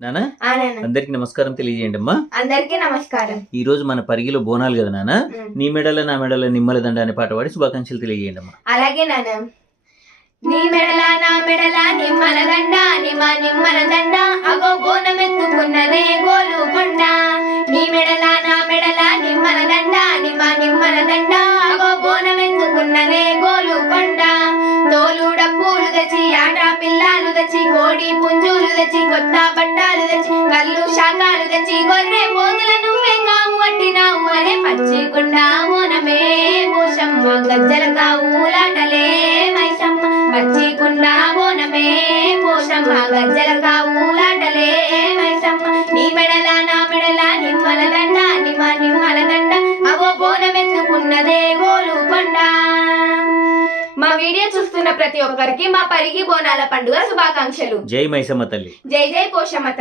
నానా? అందరికి నమస్కారం తెలియజేయండి అమ్మా. అందరికీ నమస్కారం. ఈ రోజు మన పరిగిలో బోనాలు కదా నాన్న ఉమ్. నీ మెడల నా మెడల నిమ్మల దండ అనే పాట పాడి శుభాకాంక్షలు తెలియజేయండి అమ్మా. అలాగే నాన్న నీ మెడల నా మెడల నిమ్మల దండ నిమ నిమ్మల దండ అగో బోనం ఎత్తుకున్నదే గోలు కొండ నీ మెడల నా మెడల నిమ్మల దండ నిమ నిమ్మల దండ అగో బోనం ఎత్తుకున్నదే గోలు కొండ తోలు డప్పులు తెచ్చి ఆట పిల్లాలు తెచ్చి కోడి పుంజులు తెచ్చి కొత్త బట్టాలు పట్టినావు అనే పచ్చికుండ మోనమే పోషమ్మ గజ్జల కావులాటలే మైసమ్మ పచ్చికుండ మోనమే పోషమ్మ గజ్జల కావులాటలే మైసమ్మ నీ మెడల నా మెడల నిమ్మల దండ నిమ్మ నిమ్మల దండ. అవో బోనమెత్తుకున్నదే గోలు కొండ. మా వీడియో చూస్తున్న ప్రతి ఒక్కరికి మా పరిగి బోనాల పండుగ శుభాకాంక్షలు. జై మైసమ్మ తల్లి. జై జై పోషమ్మ తల్లి.